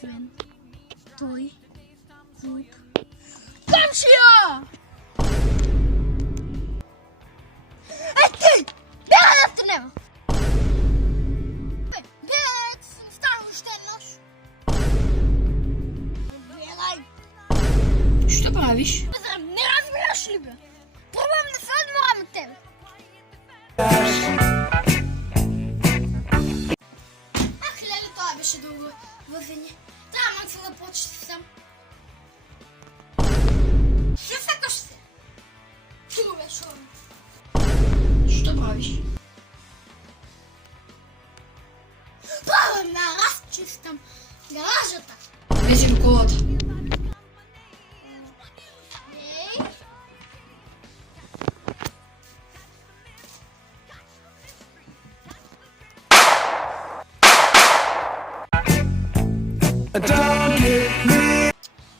освен той клуб. Комшия! Ти! Бяга да те нема! Бяга, стана още нож. Бягай! Що правиш? Не разбираш ли бе? Пробвам да се отморам от тебе. Ах, леле, това беше дълго въвени. Трябва да се да почти сам. Ще сакаш се. Ти го беше орно. Що правиш? Пробвам да разчистам гаражата. Везем колата. Ей.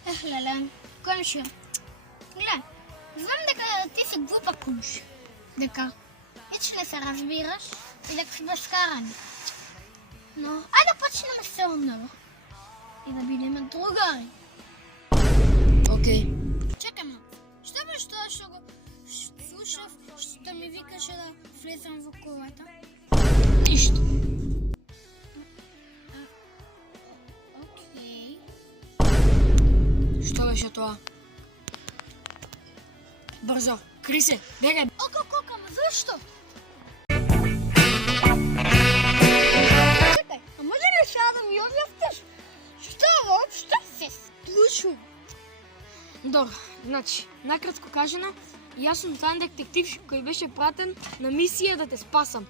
Ех, леле, комшия. Гледай, знам дека ти си глупа комшия. Дека вече не се разбираш и дека си безкарани. Но, айде почнем се отново. И да бидеме другари. Окей. Чекай малко. Що беше това, що го слушав, що ми викаше да влезам в колата? Нищо. Окей. Що беше това? Бързо, крий се, бегай. Око, ама защо? Чекай, а може ли сега да ми обясниш? Що въобще се случва? Добре, значи, накратко кажено, и аз съм тан детектив, който беше пратен на мисия да те спасам.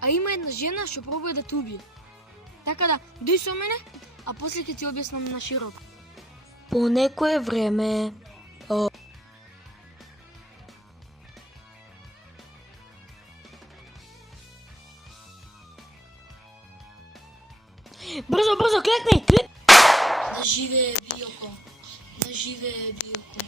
А има една жена, ще пробва да те убие. Така да, дой со мене, а после ќе ти обяснам на широко. По некое време. Бързо, кликни! Да живее Биоко! Да живее Биоко!